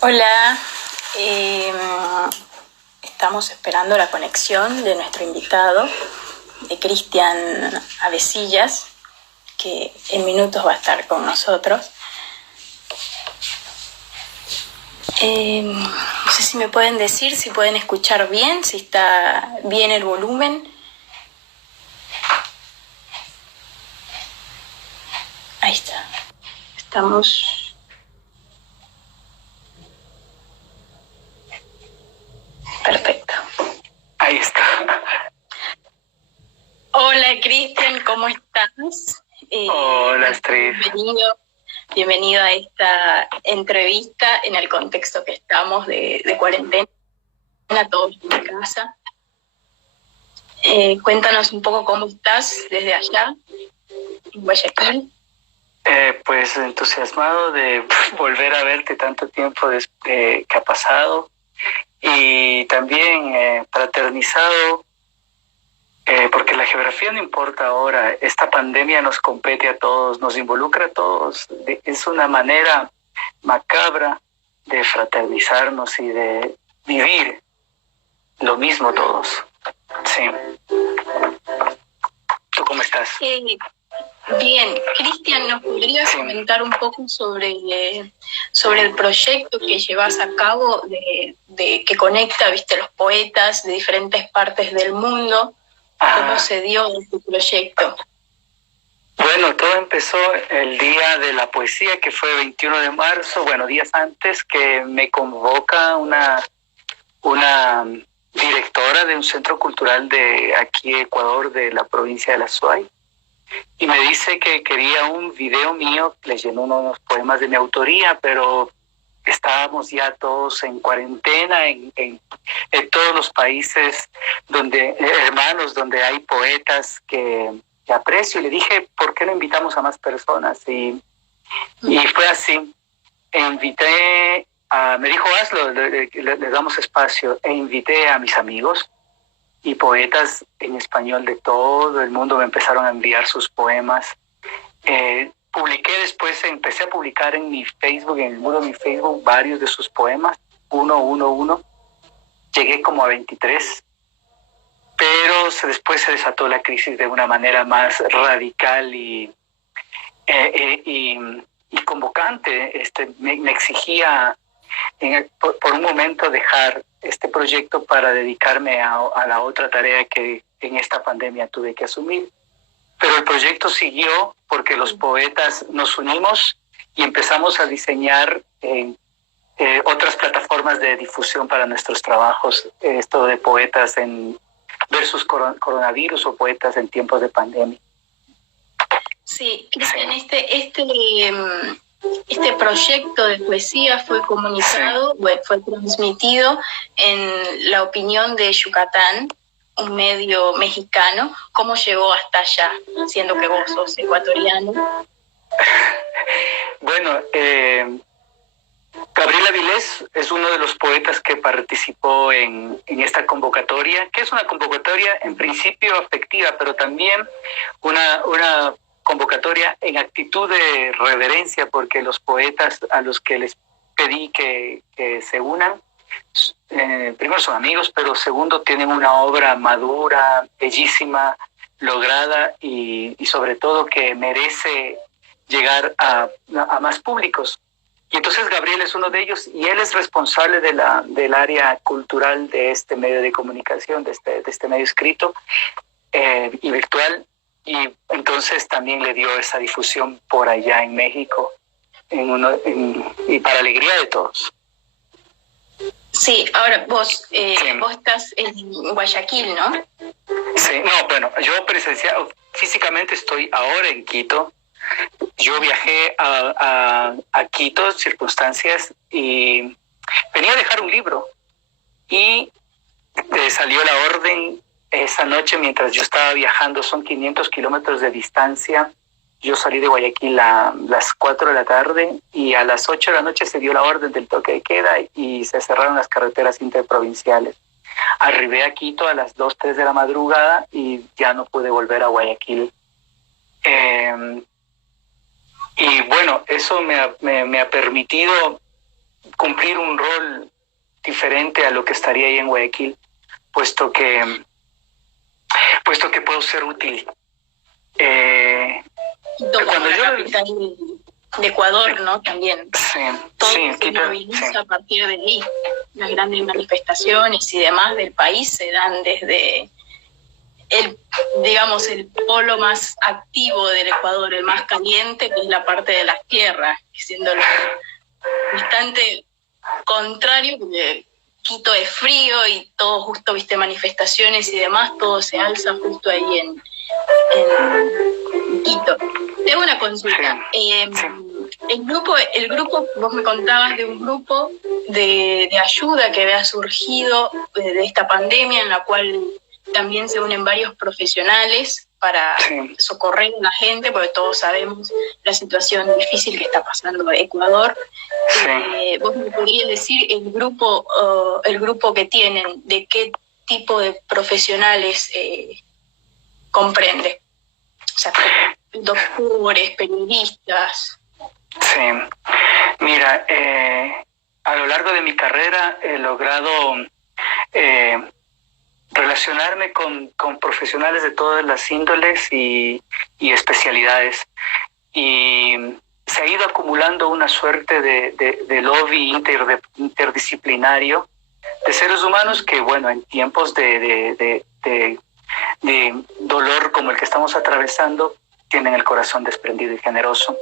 Hola, eh, estamos esperando la conexión de nuestro invitado, de Cristian Avesillas, que en minutos va a estar con nosotros. No sé si me pueden decir, si pueden escuchar bien, si está bien el volumen. Ahí está. Estamos. Perfecto. Ahí está. Hola, Cristian, ¿cómo estás? Hola, Astrid. Bienvenido a esta entrevista en el contexto que estamos de cuarentena, todos en casa. Cuéntanos un poco cómo estás desde allá, en Guayaquil. Pues entusiasmado de volver a verte tanto tiempo que ha pasado y también fraternizado, porque la geografía no importa ahora, esta pandemia nos compete a todos, nos involucra a todos, es una manera macabra de fraternizarnos y de vivir lo mismo todos. Sí. ¿Tú cómo estás? Bien, Cristian, ¿nos podrías comentar un poco sobre el proyecto que llevas a cabo que conecta, los poetas de diferentes partes del mundo? ¿Cómo se dio este proyecto? Bueno, todo empezó el día de la poesía, que fue 21 de marzo, días antes, que me convoca una directora de un centro cultural de aquí, Ecuador, de la provincia de La Suay, y me dice que quería un video mío leyendo unos poemas de mi autoría, pero estábamos ya todos en cuarentena en todos los países hermanos, donde hay poetas que aprecio. Y le dije, ¿por qué no invitamos a más personas? Y fue así. Me dijo, hazlo, le damos espacio. E invité a mis amigos y poetas en español de todo el mundo me empezaron a enviar sus poemas. Publiqué después, empecé a publicar en mi Facebook, en el muro de mi Facebook, varios de sus poemas, uno. Llegué como a 23, pero después se desató la crisis de una manera más radical y convocante. Me exigía por un momento dejar este proyecto para dedicarme a la otra tarea que en esta pandemia tuve que asumir. Pero el proyecto siguió porque los poetas nos unimos y empezamos a diseñar otras plataformas de difusión para nuestros trabajos, esto de poetas versus coronavirus o poetas en tiempos de pandemia. Sí, Cristian, este proyecto de poesía fue comunicado, fue transmitido en La Opinión de Yucatán, un medio mexicano. ¿Cómo llegó hasta allá, siendo que vos sos ecuatoriano? Bueno, Gabriel Avilés es uno de los poetas que participó en esta convocatoria, que es una convocatoria en principio afectiva, pero también una convocatoria en actitud de reverencia, porque los poetas a los que les pedí que se unan, primero son amigos, pero segundo tienen una obra madura, bellísima, lograda y sobre todo que merece llegar a más públicos. Y entonces Gabriel es uno de ellos y él es responsable del área cultural de este medio de comunicación, de este medio escrito y virtual. Y entonces también le dio esa difusión por allá en México y para alegría de todos. Sí, ahora vos estás en Guayaquil, ¿no? Sí, yo físicamente estoy ahora en Quito. Yo viajé a Quito, circunstancias, y venía a dejar un libro y salió la orden esa noche mientras yo estaba viajando. Son 500 kilómetros de distancia. Yo salí de Guayaquil a las 4 de la tarde y a las 8 de la noche se dio la orden del toque de queda y se cerraron las carreteras interprovinciales. Arribé a Quito a las 2, 3 de la madrugada y ya no pude volver a Guayaquil. Y bueno, eso me ha permitido cumplir un rol diferente a lo que estaría ahí en Guayaquil, puesto que puedo ser útil. Cuando yo capital de Ecuador, ¿no? También. Sí, todo sí, se moviliza a partir de ahí. Las grandes manifestaciones y demás del país se dan desde el polo más activo del Ecuador, el más caliente, que es la parte de las tierras, siendo lo bastante contrario, porque Quito es frío y todo justo, manifestaciones y demás, todo se alza justo ahí en Quito. Tengo una consulta. El grupo, vos me contabas de un grupo de ayuda que había surgido de esta pandemia, en la cual también se unen varios profesionales para socorrer a la gente, porque todos sabemos la situación difícil que está pasando Ecuador. ¿Vos me podrías decir el grupo que tienen, de qué tipo de profesionales comprende? O sea, doctores, periodistas. Sí, mira, a lo largo de mi carrera he logrado relacionarme con profesionales de todas las índoles y especialidades. Y se ha ido acumulando una suerte de lobby interdisciplinario de seres humanos que, bueno, en tiempos de dolor como el que estamos atravesando, tienen el corazón desprendido y generoso.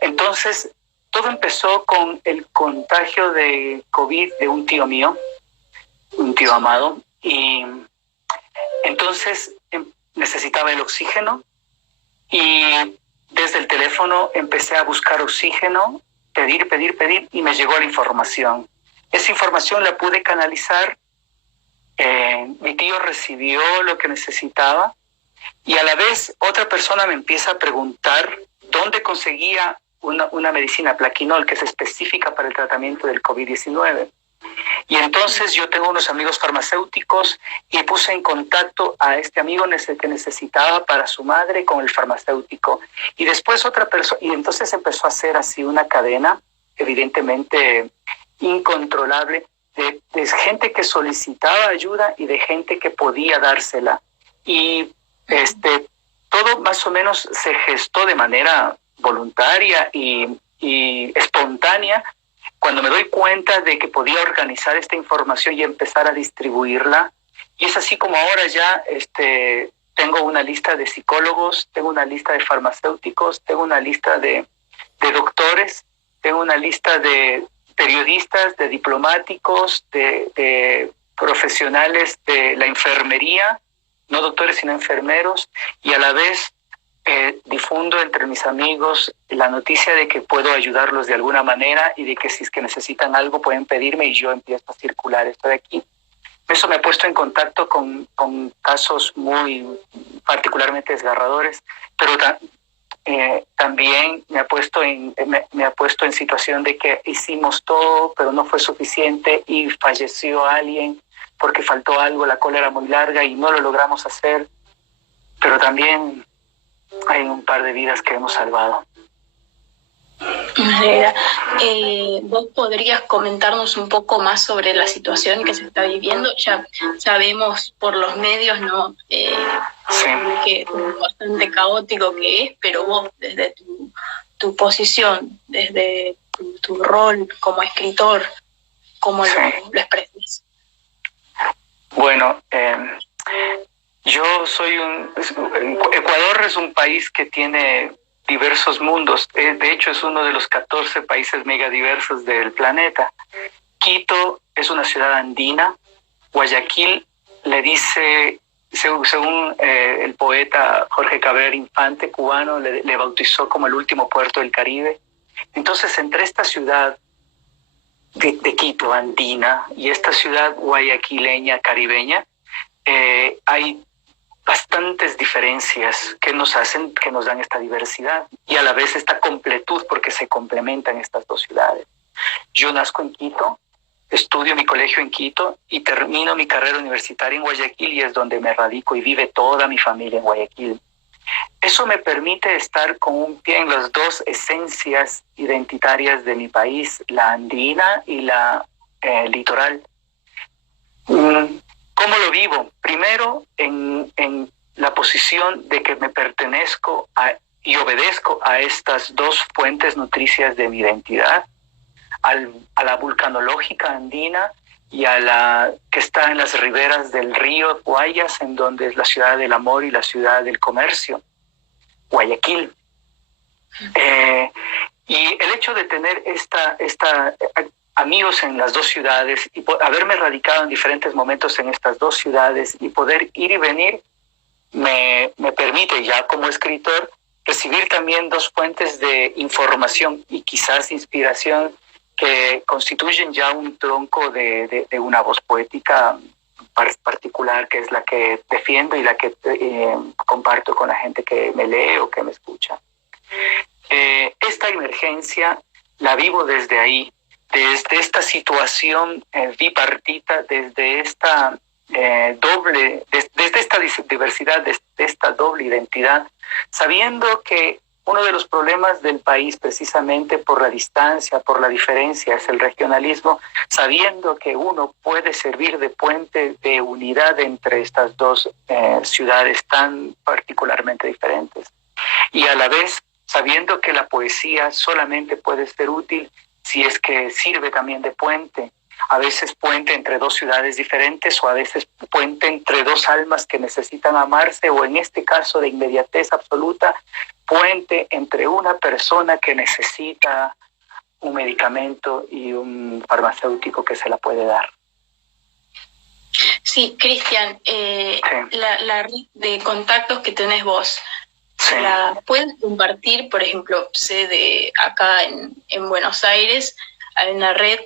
Entonces, todo empezó con el contagio de COVID de un tío mío, un tío amado, y entonces necesitaba el oxígeno y desde el teléfono empecé a buscar oxígeno, pedir, y me llegó la información. Esa información la pude canalizar, mi tío recibió lo que necesitaba y a la vez otra persona me empieza a preguntar dónde conseguía una medicina Plaquenil que es específica para el tratamiento del COVID-19. Y entonces yo tengo unos amigos farmacéuticos y puse en contacto a este amigo que necesitaba para su madre con el farmacéutico. Y después otra persona, y entonces empezó a hacer así una cadena, evidentemente incontrolable, de gente que solicitaba ayuda y de gente que podía dársela. Y todo más o menos se gestó de manera voluntaria y espontánea, cuando me doy cuenta de que podía organizar esta información y empezar a distribuirla. Y es así como ahora ya tengo una lista de psicólogos, tengo una lista de farmacéuticos, tengo una lista de doctores, tengo una lista de periodistas, de diplomáticos, de profesionales de la enfermería, no doctores sino enfermeros, y a la vez difundo entre mis amigos la noticia de que puedo ayudarlos de alguna manera y de que si es que necesitan algo pueden pedirme y yo empiezo a circular esto de aquí. Eso me ha puesto en contacto con casos muy particularmente desgarradores, pero también me ha puesto en situación de que hicimos todo, pero no fue suficiente y falleció alguien porque faltó algo, la cola era muy larga y no lo logramos hacer, pero también hay un par de vidas que hemos salvado. ¿Vos podrías comentarnos un poco más sobre la situación que se está viviendo? Ya sabemos por los medios, ¿no? Que bastante caótico que es, pero vos desde tu posición, desde tu rol como escritor, ¿cómo lo expresas? Bueno, yo soy Ecuador es un país que tiene diversos mundos. De hecho, es uno de los 14 países megadiversos del planeta. Quito es una ciudad andina. Guayaquil le dice, según el poeta Jorge Cabrera Infante, cubano, le bautizó como el último puerto del Caribe. Entonces, entre esta ciudad de Quito, andina, y esta ciudad guayaquileña, caribeña, hay bastantes diferencias que nos dan esta diversidad y a la vez esta completud porque se complementan estas dos ciudades. Yo nazco en Quito, estudio mi colegio en Quito y termino mi carrera universitaria en Guayaquil y es donde me radico y vive toda mi familia en Guayaquil. Eso me permite estar con un pie en las dos esencias identitarias de mi país, la andina y la litoral. ¿Cómo lo vivo? Primero, en la posición de que me pertenezco y obedezco a estas dos fuentes nutricias de mi identidad, a la vulcanológica andina y a la que está en las riberas del río Guayas, en donde es la ciudad del amor y la ciudad del comercio, Guayaquil. Y el hecho de tener amigos en las dos ciudades y haberme radicado en diferentes momentos en estas dos ciudades y poder ir y venir, me permite ya como escritor recibir también dos fuentes de información y quizás inspiración que constituyen ya un tronco de una voz poética particular, que es la que defiendo y la que comparto con la gente que me lee o que me escucha. Esta emergencia la vivo desde ahí, desde esta situación bipartita, desde esta desde esta diversidad, desde esta doble identidad, sabiendo que uno de los problemas del país, precisamente por la distancia, por la diferencia, es el regionalismo, sabiendo que uno puede servir de puente de unidad entre estas dos ciudades tan particularmente diferentes. Y a la vez, sabiendo que la poesía solamente puede ser útil si es que sirve también de puente. A veces puente entre dos ciudades diferentes, o a veces puente entre dos almas que necesitan amarse, o en este caso de inmediatez absoluta, puente entre una persona que necesita un medicamento y un farmacéutico que se la puede dar. Sí, Cristian, la red de contactos que tenés vos, Sí. ¿la puedes compartir? Por ejemplo, sé de acá en Buenos Aires, hay una red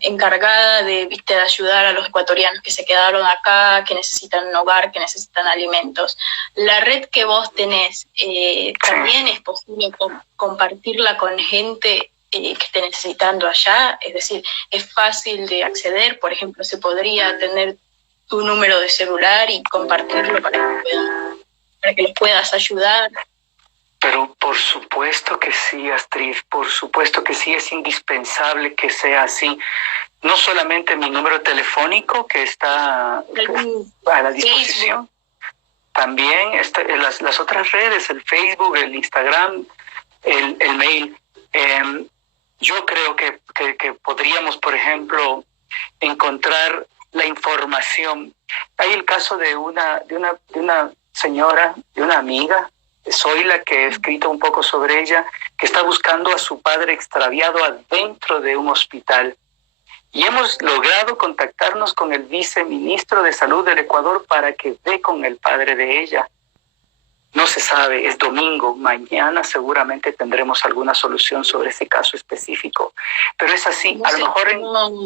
encargada de ayudar a los ecuatorianos que se quedaron acá, que necesitan un hogar, que necesitan alimentos. La red que vos tenés, ¿también es posible compartirla con gente que esté necesitando allá? Es decir, ¿es fácil de acceder? Por ejemplo, ¿se podría tener tu número de celular y compartirlo para que los puedas ayudar? Pero por supuesto que sí, Astrid, por supuesto que sí, es indispensable que sea así. No solamente mi número telefónico, que está a la disposición, también las otras redes, el Facebook, el Instagram, el mail. Yo creo que podríamos, por ejemplo, encontrar la información. Hay el caso de una señora, de una amiga, soy la que he escrito un poco sobre ella, que está buscando a su padre extraviado adentro de un hospital. Y hemos logrado contactarnos con el viceministro de Salud del Ecuador para que dé con el padre de ella. No se sabe, es domingo, mañana seguramente tendremos alguna solución sobre ese caso específico. Pero es así, a lo mejor...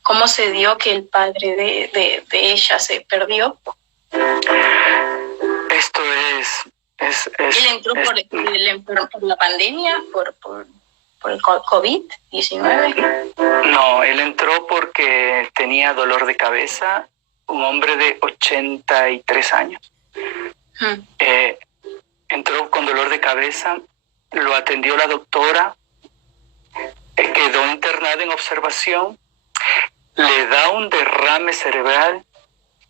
¿Cómo se dio que el padre de ella se perdió? Esto ¿Él entró por la pandemia, por el COVID-19? No, él entró porque tenía dolor de cabeza, un hombre de 83 años. Entró con dolor de cabeza, lo atendió la doctora, quedó internado en observación, le da un derrame cerebral.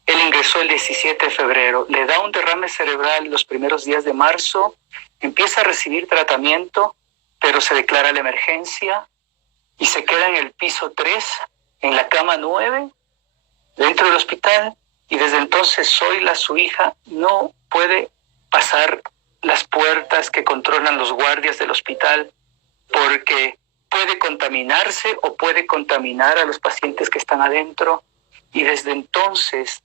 Él ingresó el 17 de febrero, le da un derrame cerebral los primeros días de marzo, empieza a recibir tratamiento, pero se declara la emergencia y se queda en el piso 3, en la cama 9, dentro del hospital, y desde entonces Zoila, su hija, no puede pasar las puertas que controlan los guardias del hospital porque puede contaminarse o puede contaminar a los pacientes que están adentro, y desde entonces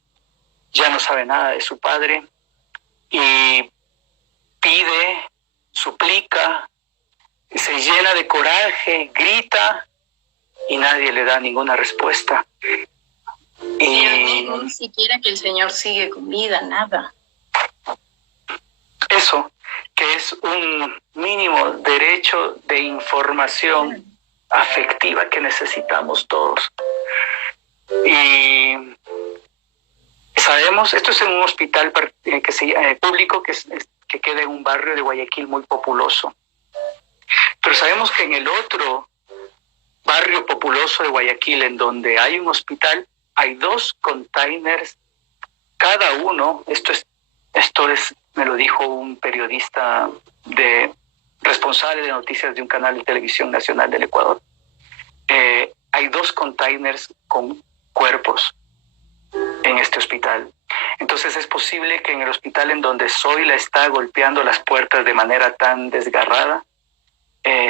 ya no sabe nada de su padre y pide, suplica, se llena de coraje, grita y nadie le da ninguna respuesta. Y ni siquiera que el Señor sigue con vida, nada. Eso, que es un mínimo derecho de información afectiva que necesitamos todos. Y sabemos sabemos, esto es en un hospital público que queda en un barrio de Guayaquil muy populoso, pero sabemos que en el otro barrio populoso de Guayaquil, en donde hay un hospital, hay 2 containers, cada uno, me lo dijo un periodista responsable de noticias de un canal de televisión nacional del Ecuador, hay 2 containers con cuerpos en este hospital. Entonces es posible que en el hospital en donde Zoila está golpeando las puertas de manera tan desgarrada,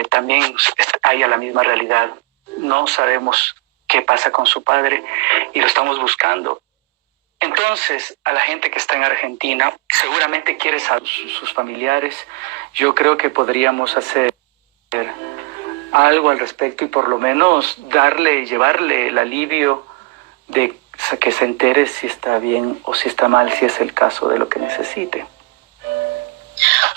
también haya la misma realidad. No sabemos qué pasa con su padre y lo estamos buscando. Entonces, a la gente que está en Argentina, seguramente quiere saber sus familiares. Yo creo que podríamos hacer algo al respecto y por lo menos llevarle el alivio de que se entere si está bien o si está mal, si es el caso de lo que necesite.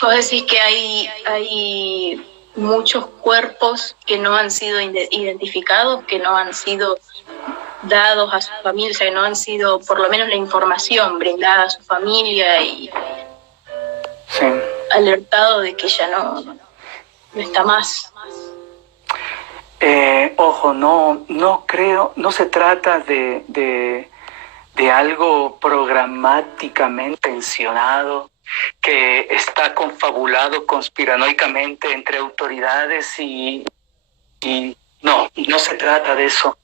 Vos decís que hay muchos cuerpos que no han sido identificados, que no han sido dados a su familia, o sea, que no han sido, por lo menos la información brindada a su familia y sí, alertado de que ya no está más. Ojo, no creo, no se trata de algo programáticamente intencionado que está confabulado conspiranoicamente entre autoridades y no se trata de eso.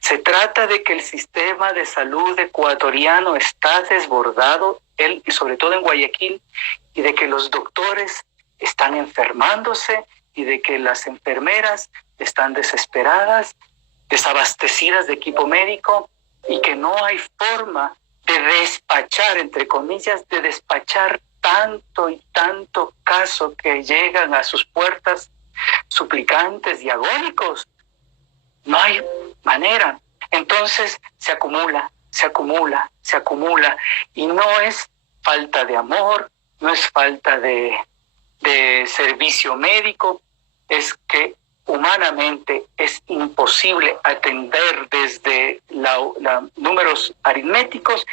Se trata de que el sistema de salud ecuatoriano está desbordado, y sobre todo en Guayaquil, y de que los doctores están enfermándose y de que las enfermeras están desesperadas, desabastecidas de equipo médico y que no hay forma de despachar, entre comillas, de despachar tanto y tanto caso que llegan a sus puertas suplicantes y agónicos. No hay manera. Entonces se acumula y no es falta de amor, no es falta de servicio médico, es que humanamente es imposible atender desde números aritméticos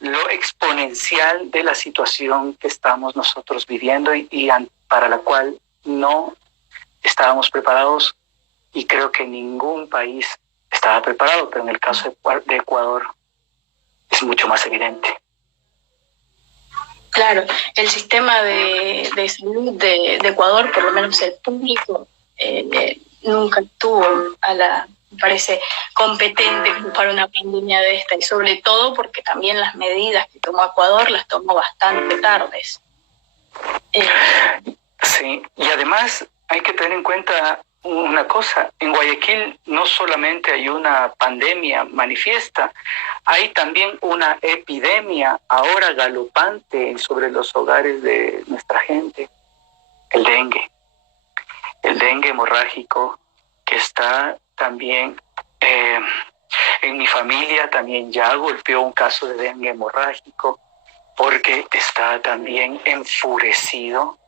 lo exponencial de la situación que estamos nosotros viviendo y para la cual no estábamos preparados y creo que ningún país estaba preparado, pero en el caso de Ecuador es mucho más evidente. Claro, el sistema de salud de Ecuador, por lo menos el público, nunca estuvo me parece, competente para una pandemia de esta, y sobre todo porque también las medidas que tomó Ecuador las tomó bastante tardes. Sí, y además hay que tener en cuenta una cosa, en Guayaquil no solamente hay una pandemia manifiesta, hay también una epidemia ahora galopante sobre los hogares de nuestra gente, el dengue hemorrágico, que está también en mi familia, también ya golpeó un caso de dengue hemorrágico, porque está también enfurecido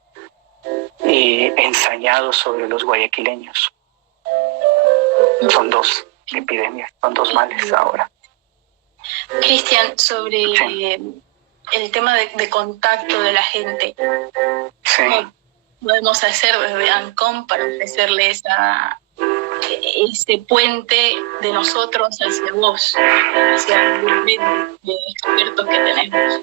y ensañado sobre los guayaquileños. Son 2 epidemias, son 2 males ahora. Cristian, sobre el tema de contacto de la gente, sí. ¿Cómo podemos hacer desde ANCOM para ofrecerle ese puente de nosotros hacia vos, hacia el de expertos que tenemos?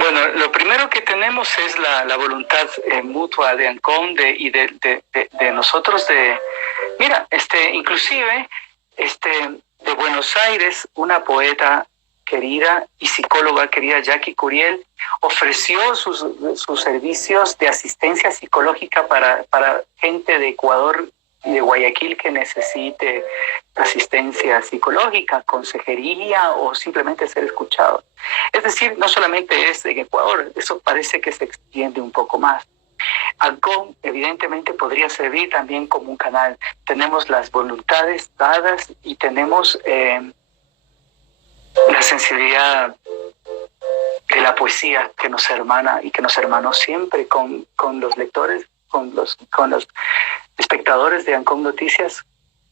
Bueno, lo primero que tenemos es la voluntad mutua de ANCOM y de nosotros mira, inclusive de Buenos Aires, una poeta querida y psicóloga querida, Jackie Curiel, ofreció sus servicios de asistencia psicológica para gente de Ecuador y de Guayaquil que necesite asistencia psicológica, consejería o simplemente ser escuchado. Es decir, no solamente es en Ecuador, eso parece que se extiende un poco más. ANCOM evidentemente podría servir también como un canal. Tenemos las voluntades dadas y tenemos la sensibilidad de la poesía que nos hermana y que nos hermanó siempre con los lectores, con los espectadores de ANCOM Noticias,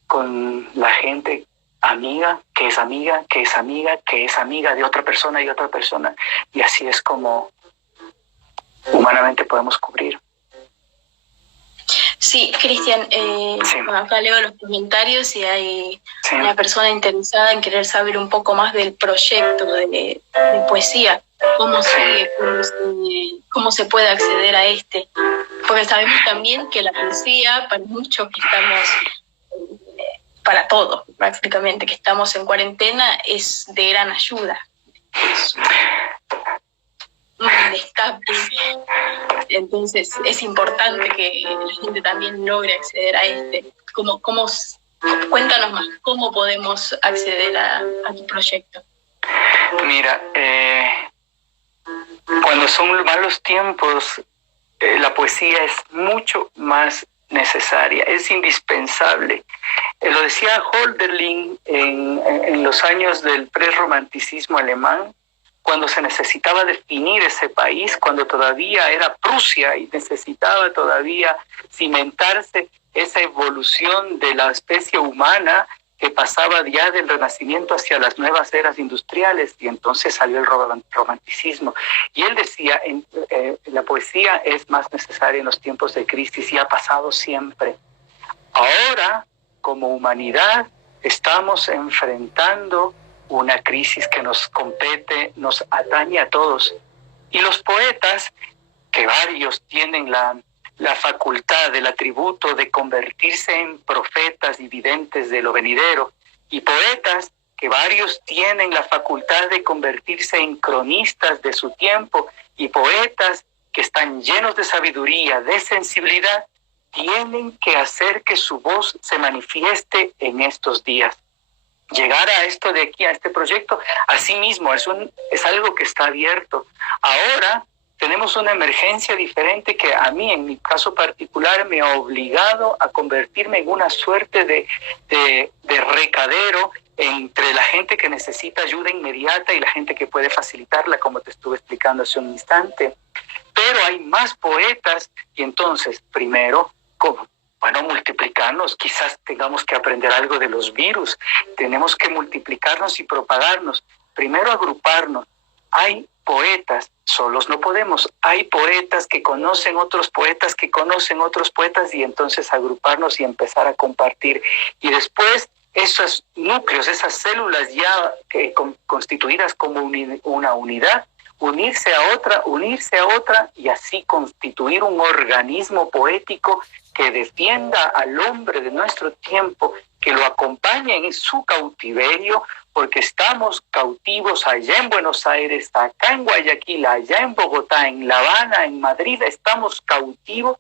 con la gente amiga, que es amiga, que es amiga, que es amiga de otra persona y otra persona. Y así es como humanamente podemos cubrir. Sí, Cristian, Sí. bueno, acá leo los comentarios y hay Sí. una persona interesada en querer saber un poco más del proyecto de poesía, cómo sigue, cómo se puede acceder a este. Porque sabemos también que la poesía, para muchos que estamos, para todos prácticamente, que estamos en cuarentena, es de gran ayuda. Es un destape. Entonces es importante que la gente también logre acceder a este. Cuéntanos más, ¿cómo podemos acceder a tu proyecto? Mira, cuando son malos tiempos, la poesía es mucho más necesaria, es indispensable. Lo decía Hölderlin en los años del prerromanticismo alemán, cuando se necesitaba definir ese país, cuando todavía era Prusia y necesitaba todavía cimentarse esa evolución de la especie humana que pasaba ya del Renacimiento hacia las nuevas eras industriales, y entonces salió el romanticismo. Y él decía, la poesía es más necesaria en los tiempos de crisis y ha pasado siempre. Ahora, como humanidad, estamos enfrentando una crisis que nos compete, nos atañe a todos. Y los poetas, que varios tienen la facultad, el atributo de convertirse en profetas y videntes de lo venidero, y poetas, que varios tienen la facultad de convertirse en cronistas de su tiempo, y poetas que están llenos de sabiduría, de sensibilidad, tienen que hacer que su voz se manifieste en estos días. Llegar a esto de aquí, a este proyecto, asimismo es algo que está abierto. Ahora tenemos una emergencia diferente que a mí, en mi caso particular, me ha obligado a convertirme en una suerte de recadero entre la gente que necesita ayuda inmediata y la gente que puede facilitarla, como te estuve explicando hace un instante. Pero hay más poetas y entonces, primero, multiplicarnos, quizás tengamos que aprender algo de los virus, tenemos que multiplicarnos y propagarnos, primero agruparnos. Hay poetas, solos no podemos, hay poetas que conocen otros poetas que conocen otros poetas y entonces agruparnos y empezar a compartir. Y después esos núcleos, esas células ya constituidas como una unidad, unirse a otra y así constituir un organismo poético que defienda al hombre de nuestro tiempo, que lo acompañe en su cautiverio, porque estamos cautivos allá en Buenos Aires, acá en Guayaquil, allá en Bogotá, en La Habana, en Madrid, estamos cautivos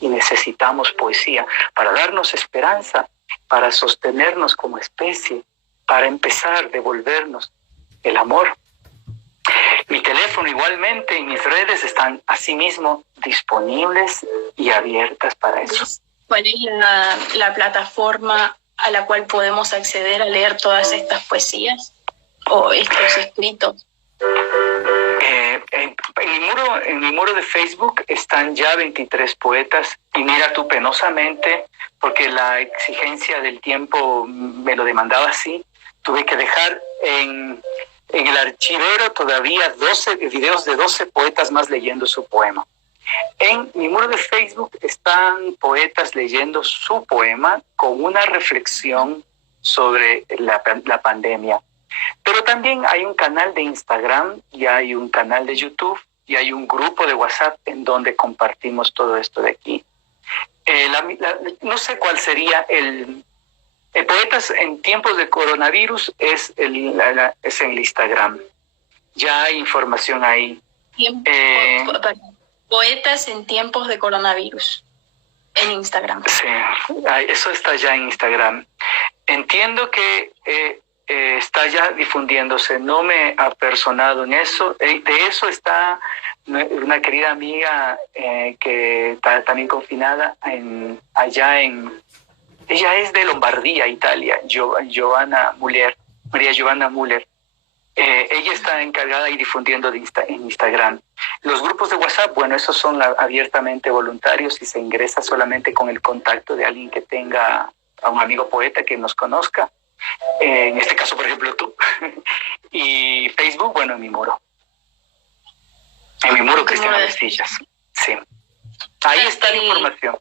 y necesitamos poesía para darnos esperanza, para sostenernos como especie, para empezar a devolvernos el amor. Mi teléfono igualmente y mis redes están asimismo disponibles y abiertas para eso. ¿Cuál es la plataforma a la cual podemos acceder a leer todas estas poesías o estos escritos? En mi muro de Facebook están ya 23 poetas y mira tú, penosamente, porque la exigencia del tiempo me lo demandaba así, tuve que dejar en el archivero todavía 12 videos de 12 poetas más leyendo su poema. En mi muro de Facebook están poetas leyendo su poema con una reflexión sobre la pandemia. Pero también hay un canal de Instagram y hay un canal de YouTube y hay un grupo de WhatsApp en donde compartimos todo esto de aquí. No sé cuál sería el Poetas en tiempos de coronavirus es el Instagram. Ya hay información ahí. Poetas en tiempos de coronavirus en Instagram. Sí, eso está ya en Instagram. Entiendo que está ya difundiéndose. No me he apersonado en eso. De eso está una querida amiga que está también confinada allá en... Ella es de Lombardía, Italia, María Giovanna Müller. Ella está encargada y difundiendo en Instagram. Los grupos de WhatsApp, bueno, esos son abiertamente voluntarios y se ingresa solamente con el contacto de alguien que tenga a un amigo poeta que nos conozca En este caso, por ejemplo, tú. Y Facebook, bueno, en mi muro. En mi muro, Cristian Avecillas. Sí. Ahí está la información.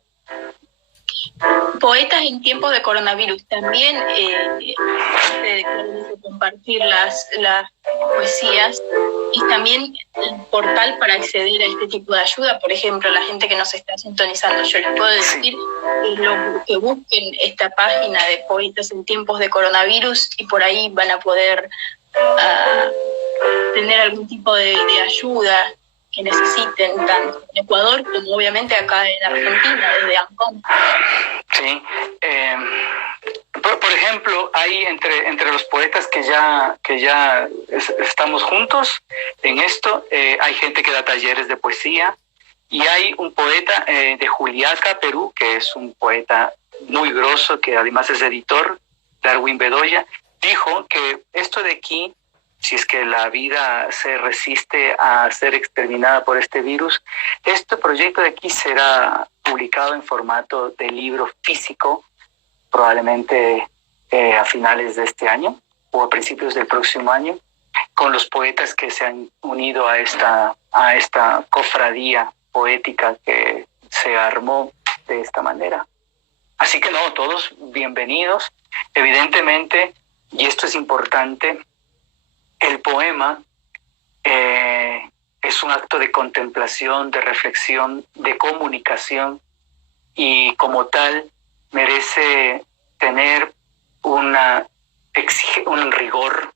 Poetas en tiempos de coronavirus. También de compartir las poesías, y también el portal para acceder a este tipo de ayuda. Por ejemplo, la gente que nos está sintonizando, yo les puedo decir que busquen esta página de Poetas en tiempos de coronavirus, y por ahí van a poder tener algún tipo de ayuda que necesiten, tanto en Ecuador como obviamente acá en Argentina, desde Ancón. Sí. Por ejemplo, hay entre los poetas que ya estamos juntos en esto, hay gente que da talleres de poesía, y hay un poeta de Juliaca, Perú, que es un poeta muy grosso, que además es editor, Darwin Bedoya, dijo que esto de aquí, si es que la vida se resiste a ser exterminada por este virus, este proyecto de aquí será publicado en formato de libro físico, probablemente a finales de este año o a principios del próximo año, con los poetas que se han unido a esta cofradía poética que se armó de esta manera. Así que no, todos bienvenidos. Evidentemente, y esto es importante, el poema es un acto de contemplación, de reflexión, de comunicación, y como tal merece tener un rigor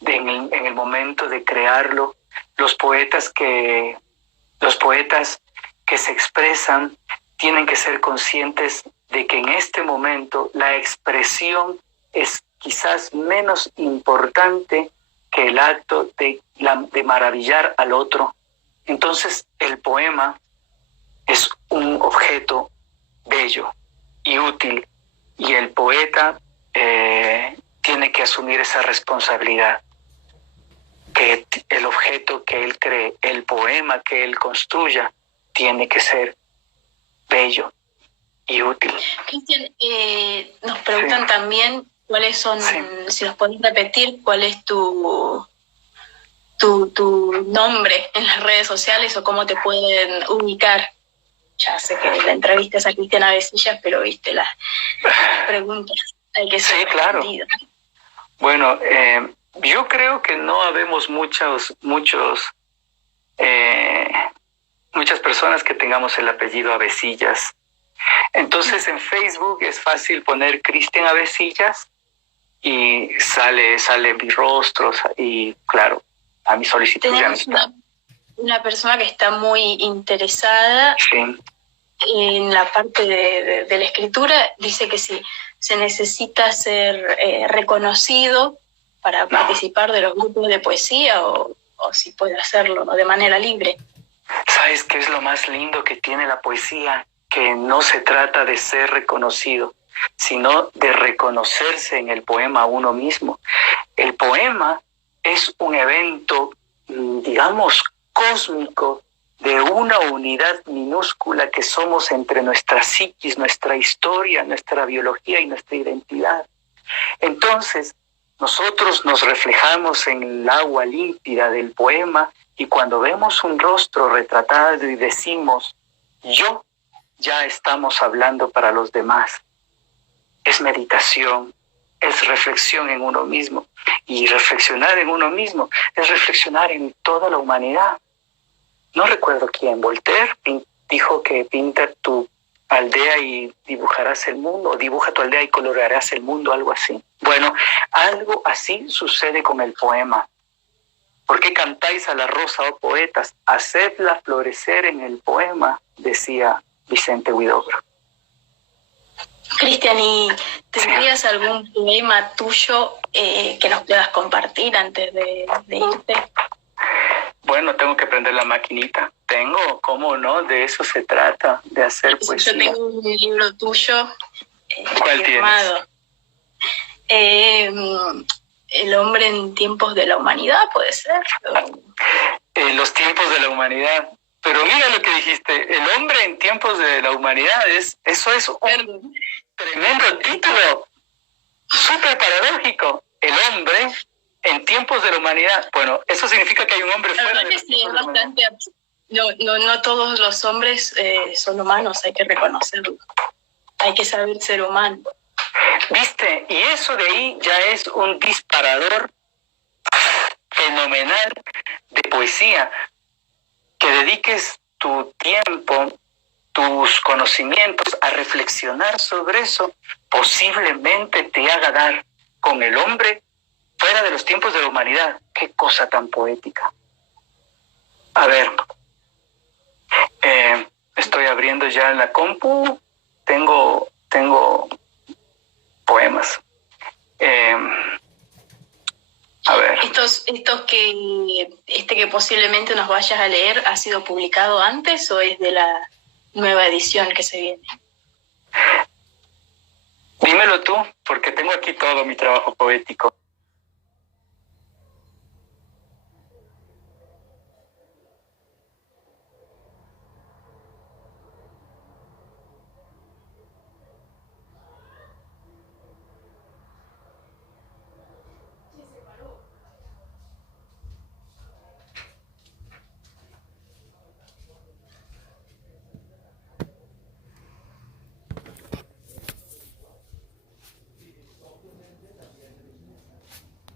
en el momento de crearlo. Los poetas que se expresan tienen que ser conscientes de que en este momento la expresión es quizás menos importante que el acto de maravillar al otro. Entonces el poema es un objeto bello y útil, y el poeta tiene que asumir esa responsabilidad, que el objeto que él cree, el poema que él construya, tiene que ser bello y útil. Cristian, nos preguntan también cuáles son, si nos podés repetir, cuál es tu nombre en las redes sociales, o cómo te pueden ubicar. Ya sé que la entrevista es a Cristian Avecillas, pero viste las preguntas, hay que ser respondido. Claro. Bueno, yo creo que no habemos muchas personas que tengamos el apellido Avecillas. Entonces en Facebook es fácil poner Cristian Avecillas y sale mi rostro y claro, a mi solicitud de amistad. Una persona que está muy interesada en la parte de la escritura, dice que si se necesita ser reconocido para participar de los grupos de poesía, o si puede hacerlo de manera libre. ¿Sabes qué es lo más lindo que tiene la poesía? Que no se trata de ser reconocido, sino de reconocerse en el poema a uno mismo. El poema es un evento, digamos, cósmico, de una unidad minúscula que somos entre nuestra psiquis, nuestra historia, nuestra biología y nuestra identidad. Entonces, nosotros nos reflejamos en el agua límpida del poema, y cuando vemos un rostro retratado y decimos yo, ya estamos hablando para los demás. Es meditación, es reflexión en uno mismo, y reflexionar en uno mismo es reflexionar en toda la humanidad. No recuerdo quién, Voltaire dijo que pinta tu aldea y dibujarás el mundo, o dibuja tu aldea y colorearás el mundo, algo así. Bueno, algo así sucede con el poema. ¿Por qué cantáis a la rosa, oh poetas? Hacedla florecer en el poema, decía Vicente Huidobro. Cristian, ¿y tendrías algún poema tuyo que nos puedas compartir antes de irte? Bueno, tengo que prender la maquinita. ¿Cómo no? De eso se trata, de hacer poesía. Yo tengo un libro tuyo. ¿Cuál firmado. El hombre en tiempos de la humanidad, ¿puede ser? Los tiempos de la humanidad. Pero mira lo que dijiste, el hombre en tiempos de la humanidad, eso es un tremendo título. súper paradójico. El hombre, en tiempos de la humanidad, bueno, eso significa que hay un hombre La fuera verdad de que los sí, tiempos es de la humanidad. bastante. No todos los hombres son humanos, hay que reconocerlo. Hay que saber ser humano. ¿Viste? Y eso de ahí ya es un disparador fenomenal de poesía. Que dediques tu tiempo, tus conocimientos a reflexionar sobre eso, posiblemente te haga dar con el hombre fuera de los tiempos de la humanidad. Qué cosa tan poética. A ver, estoy abriendo ya en la compu, tengo poemas. A ver. Que posiblemente nos vayas a leer, ¿ha sido publicado antes o es de la nueva edición que se viene? Dímelo tú, porque tengo aquí todo mi trabajo poético.